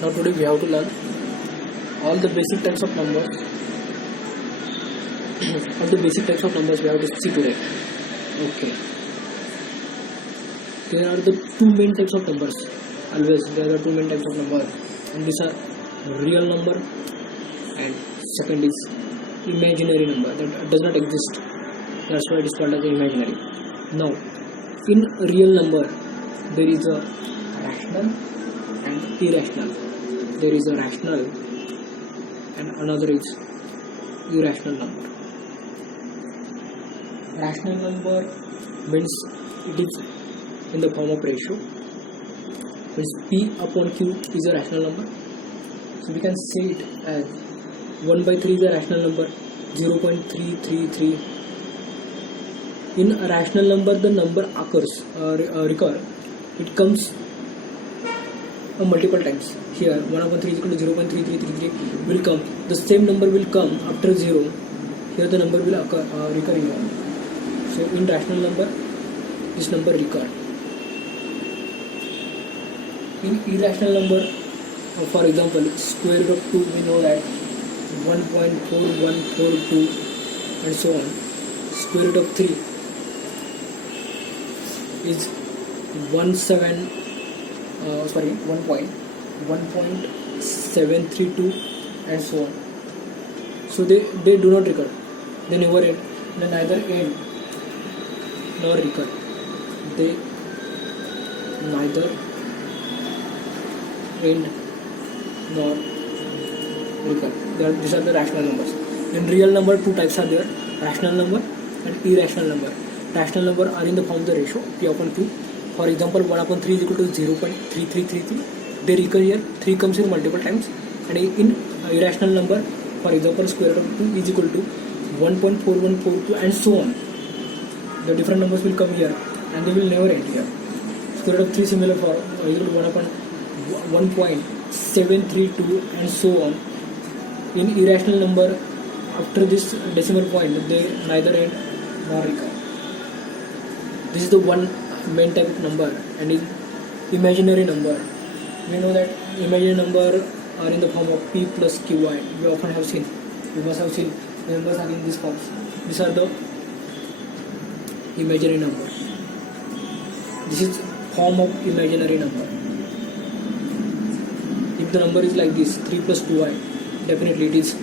Now today we have to learn all the basic types of numbers. All the basic types of numbers we have to see today. Okay. There are the two main types of numbers. Always there are two main types of numbers, and these are real number and second is imaginary number that does not exist. That's why it is called as imaginary. Now, in real number there is a rational and irrational. There is a rational and another is irrational number. Rational number means it is in the form of ratio. Means P upon Q is a rational number. So we can say it as 1 by 3 is a rational number, 0.333. In a rational number, the number occurs recur. It comes multiple times. Here 1 upon 3 is equal to 0.3333 will come. The same number will come after 0. Here the number will occur recur here. So in rational number, this number recur. In irrational number, for example, square root of 2, we know that 1.4142 and so on. Square root of 3 is 1.732 and so on. So they do not recur. They never end. They neither end nor recur. They neither end nor recur. These are the rational numbers. In real number, two types are there: rational number and irrational number. Rational number are in the form of the ratio P upon Q. For example, 1 upon 3 is equal to 0.3333. They recur here. 3 comes in multiple times. And in irrational number, for example, square root of 2 is equal to 1.4142 and so on. The different numbers will come here and they will never end here. Square root of 3 similar for equal to 1 upon 1.732 and so on. In irrational number, after this decimal point, they neither end nor recur. This is the one main type of number. And in imaginary number, we know that imaginary number are in the form of P plus QI. We often have seen, we must have seen the numbers are in these forms. These are the imaginary number. This is form of imaginary number. If the number is like this, 3 plus 2i, definitely it is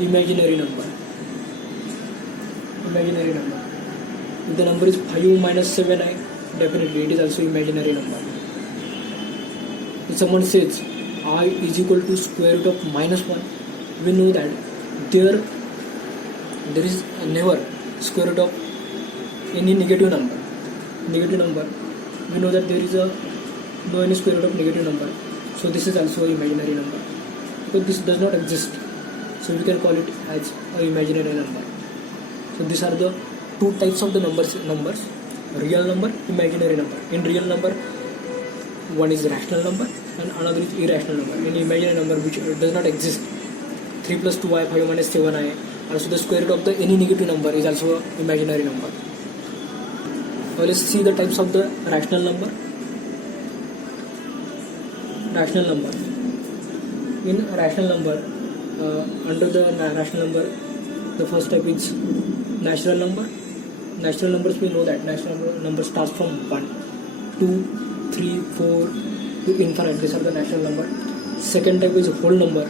imaginary number. Imaginary number. If the number is 5 minus 7i, definitely it is also imaginary number. If someone says I is equal to square root of minus 1, we know that there is never square root of any negative number. Negative number, we know that there is no any square root of negative number. So this is also an imaginary number. Because this does not exist, so we can call it as an imaginary number. So these are the two types of the numbers: real number, imaginary number. In real number, one is rational number and another is irrational number. In imaginary number, which does not exist, 3 plus 2i, 5 minus 7i, also the square root of the any negative number is also an imaginary number. Now let's see the types of the rational number. Rational number. In rational number, under the rational number, the first type is natural number. Natural numbers, we know that natural number starts from 1, 2, 3, 4 to infinite. These are the natural number. Second type is whole number.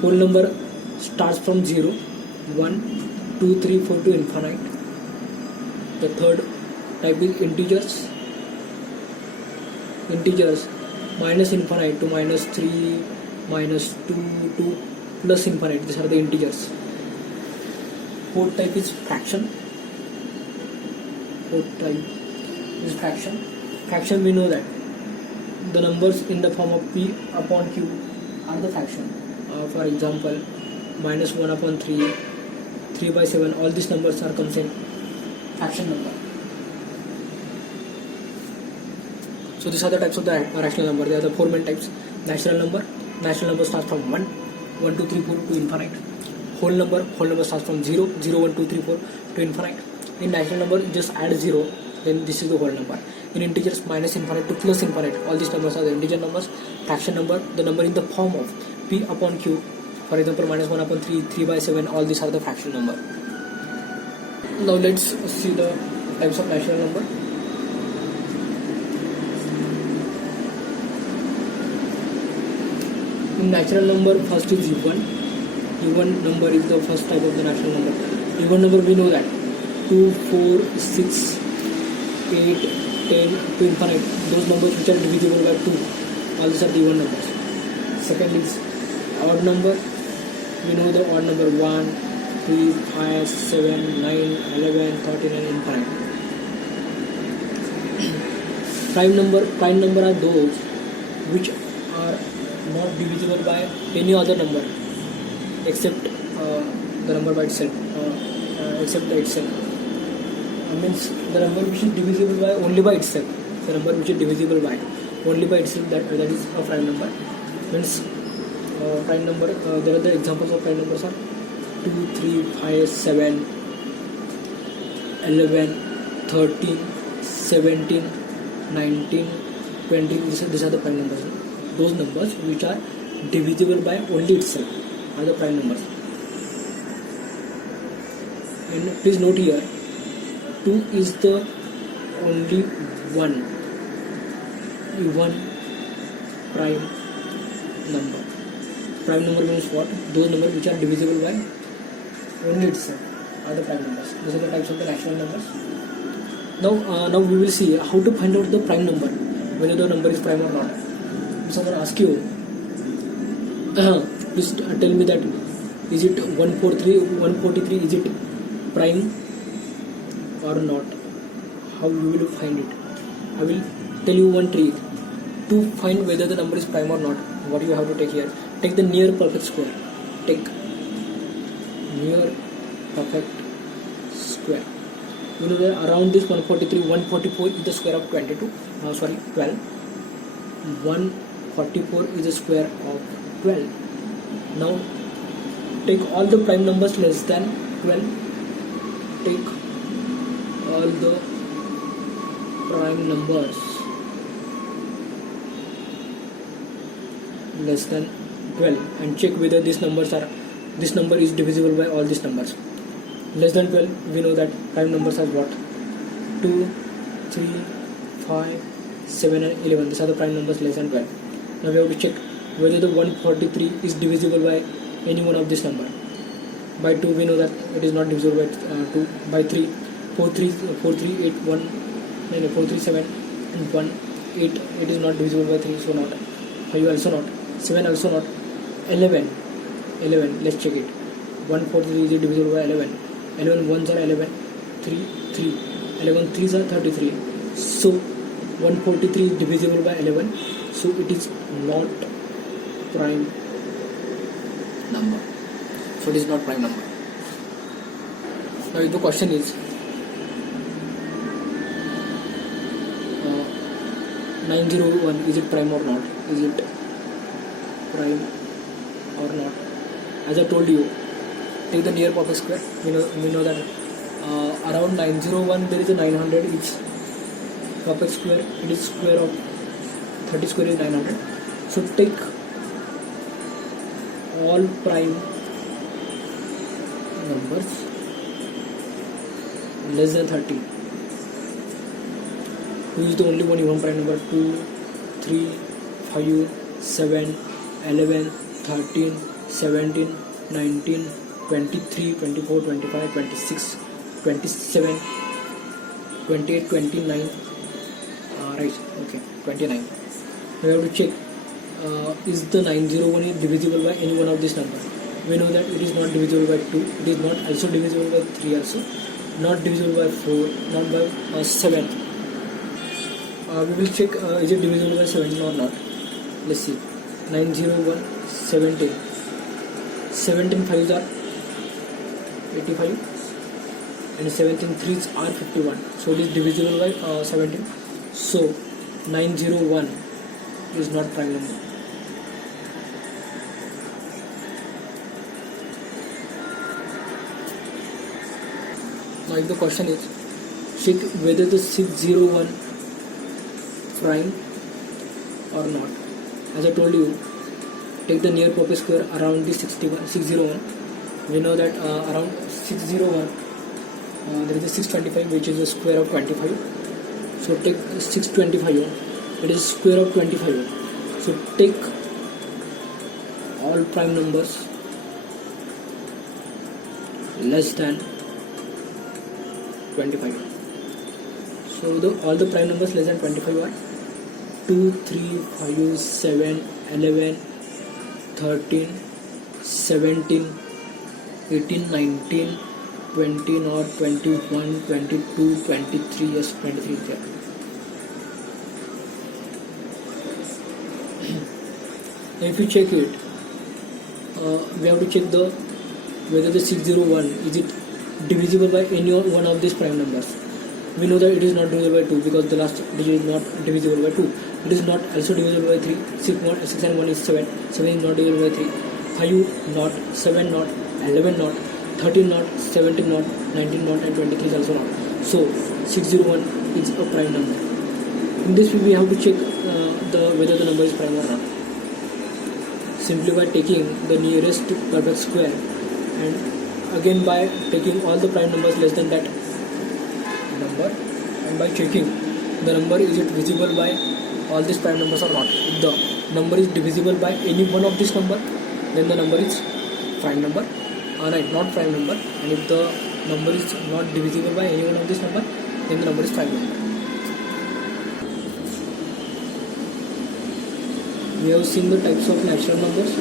Whole number starts from 0, 1, 2, 3, 4 to infinite. The third type is integers. Integers minus infinite to minus 3, minus 2 to plus infinite. These are the integers. Fourth type is fraction. Fourth type is fraction. Fraction, we know that the numbers in the form of P upon Q are the fraction. For example, minus 1 upon 3, 3 by 7, all these numbers are comes in fraction number. So these are the types of the rational number. They are the four main types. Natural number. Natural number starts from 1, 1, 2, 3, 4 to infinite. Whole number starts from 0, 0, 1, 2, 3, 4 to infinite. In natural number, you just add 0, then this is the whole number. In integers, minus infinite to plus infinite, all these numbers are the integer numbers. fraction number, the number in the form of P upon Q. For example, minus 1 upon 3, 3 by 7, all these are the fraction number. Now let's see the types of natural number. In natural number, first is even. Even number is the first type of the natural number. Even number, we know that 2, 4, 6, 8, 10 to infinite. Those numbers which are divisible by 2. All these are the even numbers. Second is odd number. We know the odd number 1, 3, 5, 7, 9, 11, 13 and infinite. Prime number are those which are not divisible by any other number except the number by itself, except the itself. Means the number which is divisible by only by itself. The number which is divisible by only by itself, that is a prime number. Means prime number, there are the examples of prime numbers are 2, 3, 5, 7, 11, 13, 17, 19, 20. These are the prime numbers. Those numbers which are divisible by only itself are the prime numbers. And please note here, 2 is the only one even prime number. Prime number means what? Those numbers which are divisible by only itself are the prime numbers. These are the types of the natural numbers. Now we will see how to find out the prime number, whether the number is prime or not. If someone asks you, please tell me that is it 143, is it prime or not? How you will find it? I will tell you one trick to find whether the number is prime or not. What you have to take here? Take the near perfect square. Take near perfect square. You know that around this 144 is the square of 12. 144 is the square of 12. Now take all the prime numbers less than 12. Take all the prime numbers less than 12 and check whether this number is divisible by all these numbers. Less than 12, we know that prime numbers are what? 2, 3, 5, 7 and 11. These are the prime numbers less than 12. Now we have to check whether the 143 is divisible by any one of this number. By 2 we know that it is not divisible by 2. By 3, 4, 3, 8, 1, 4, 3, 7 and 1, 8. It is not divisible by 3, so not. 5 also not. 7 also not. 11, let's check it. 143 is divisible by 11. 11 ones are 11. 3, 11 threes are 33. So 143 is divisible by 11. So it is not prime number. So it is not prime number. Now the question is 901, is it prime or not? Is it prime or not? As I told you, take the near perfect square. We know that around 901 there is a 900. It's perfect square. It is square of 30 square is 900. So take all prime numbers less than 30. 2 is the only one even prime number. 2, 3, 5, 7, 11, 13, 17, 19, 23, 24, 25, 26, 27, 28, 29. Right, okay, 29. We have to check is the 901 is divisible by any one of these numbers. We know that it is not divisible by 2. It is not also divisible by 3 also. Not divisible by 4. Not by 7. We will check is it divisible by 7 or not. Let's see. 901, 17. 17 5s are 85 and 17 3s are 51. So it is divisible by 17. So 901 is not prime number. Now if the question is check whether the 601 prime or not. as I told you, take the near perfect square around the 601. We know that around 601 there is a 625, which is the square of 25. So take 625, it is square of 25. So take all prime numbers less than 25. So all the prime numbers less than 25 are 2, 3, 5, 7, 11, 13, 17, 18, 19, 20, not 21, 22, 23, yes, 23 is there. If you check it, we have to check whether the 601 is it divisible by any one of these prime numbers. We know that it is not divisible by 2 because the last digit is not divisible by 2. It is not also divisible by 3. 6 and 1 is 7. 7 is not divisible by 3. 5 not, 7 not, 11 not, 13 not, 17 not, 19 not, and 23 is also not. So 601 is a prime number. In this way we have to check whether the number is prime or not. Simply by taking the nearest perfect square, and again by taking all the prime numbers less than that number, and by checking the number is it visible by all these prime numbers or not. If the number is divisible by any one of this number, then the number is prime number, not prime number. And if the number is not divisible by any one of this number, then the number is prime number. We have seen the types of natural numbers.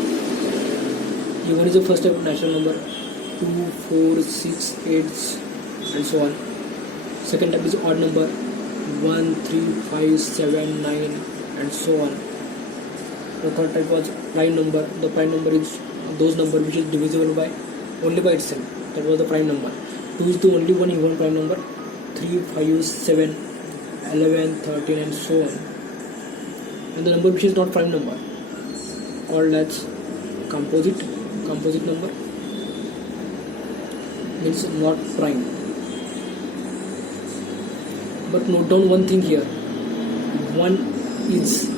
Even is the first type of natural number, 2, 4, 6, 8, and so on. Second type is odd number, 1, 3, 5, 7, 9, and so on. The third type was prime number. The prime number is those number which is divisible by only by itself. That was the prime number. 2 is the only one even prime number. 3, 5, 7, 11, 13, and so on. And the number which is not prime number, called as composite number, means not prime. But note down one thing here, 1 is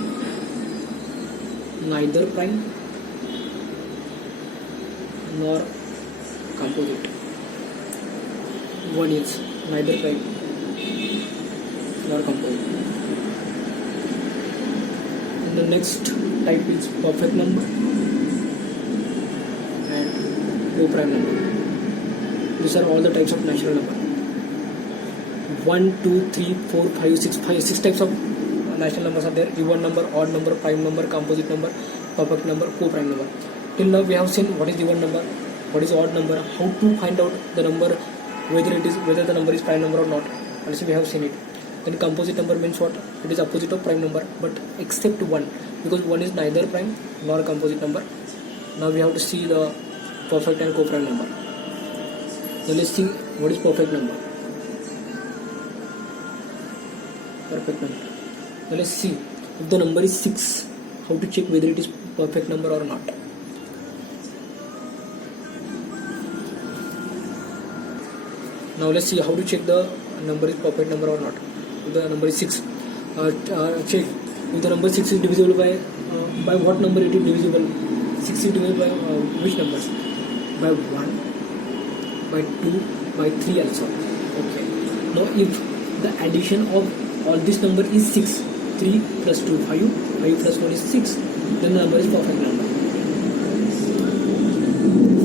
neither prime nor composite. 1 is neither prime nor composite. And the next type is perfect number and co-prime number. These are all the types of natural number. 1, 2, 3, 4, 5, 6, 6 types of natural numbers are there. Even number, odd number, prime number, composite number, perfect number, co-prime number. Till now we have seen what is even number, what is odd number, how to find out the number, whether the number is prime number or not. Also we have seen it. Then composite number means what? It is opposite of prime number, but except 1, because 1 is neither prime nor a composite number. Now we have to see the perfect and co-prime number. Then let's see what is perfect number. Perfect number. Now let's see if the number is 6, how to check whether it is perfect number or not. Now let's see how to check the number is perfect number or not. If the number is 6, check if the number 6 is divisible by what number it is divisible. 6 is divisible by which numbers? By 1, by 2, by 3 also. Okay. Now if the addition of all this number is 6, 3 plus 2, 5 plus 1 is 6, then the number is perfect number.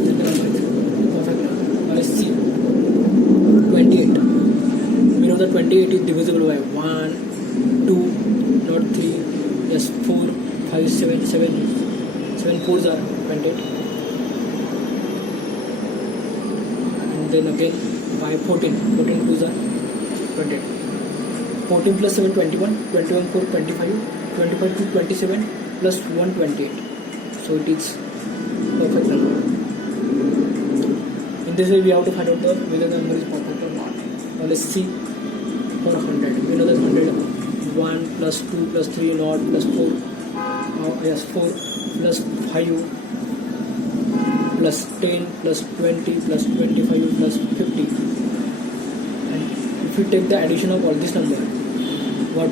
Then the number is perfect number. Now let's see 28. We know that 28 is divisible by 1, 2, not 3, yes, 4, 5, 7, 7 4s are 28. And then again by 14 2s are 28. 14 plus 7, 21, 21 4, 25, 25 to 27 plus 1, 28. So it is perfect number. In this way we have to find out whether the number is perfect or not. Now let's see for 100. We know that 100, 1 plus 2 plus 3 not plus 4, yes, 4 plus 5 plus 10 plus 20 plus 25 plus 50. And if we take the addition of all this number, what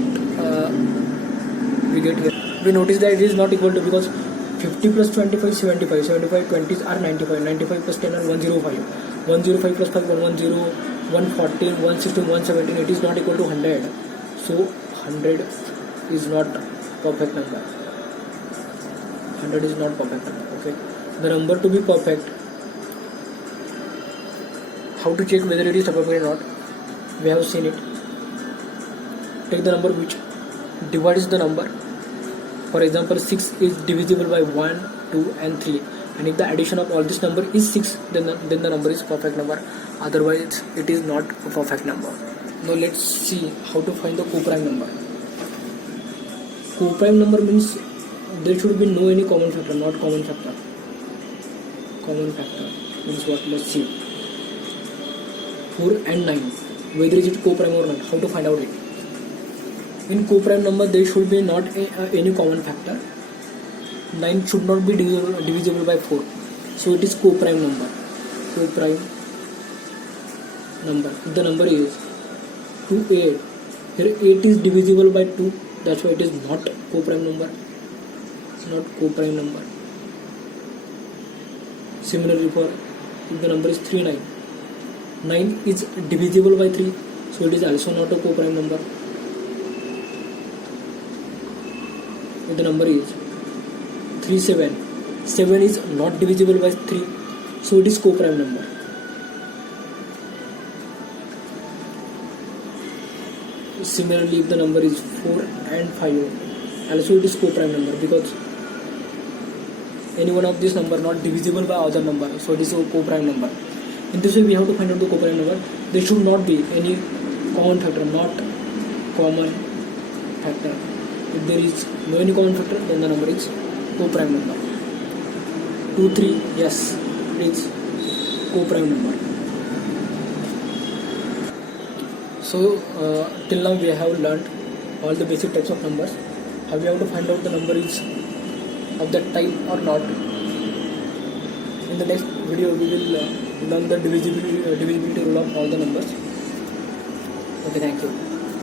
we get here? we notice that it is not equal to, because 50 plus 25 is 75, 75 20s are 95, 95 plus 10 are 105, 105 plus 5 110, 114, 116, 117, it is not equal to 100. So 100 is not perfect number. 100 is not perfect number. Okay, the number to be perfect, how to check whether it is perfect or not? We have seen it. Take the number which divides the number. For example, 6 is divisible by 1, 2 and 3, and if the addition of all this number is 6, then the number is perfect number. Otherwise it is not a perfect number. Now let's see how to find the co-prime number. Co-prime number means there should be no any common factor, not common factor. Common factor means what? Let's see. 4 and 9, whether is it co-prime or not, how to find out it? In co-prime number there should be not any common factor. 9 should not be divisible by 4, so it is co-prime number. Co-prime number, the number is 2 8. Here 8 is divisible by 2, that's why it is not co-prime number. It's not co-prime number. Similarly, for if the number is 3 9, 9 is divisible by 3, so it is also not a co-prime number. If the number is 3 7, 7 is not divisible by 3, so it is co-prime number. Similarly, if the number is 4 and 5, also it is co-prime number, because any one of this number not divisible by other number, so it is a co-prime number. In this way we have to find out the co-prime number. There should not be any common factor, not common factor. If there is no any common factor, then the number is co-prime number. 2 3, yes, it is co-prime number. So till now we have learned all the basic types of numbers. How we have to find out the number is of that type or not. In the next video we will learn the divisibility rule of all the numbers. Okay, thank you.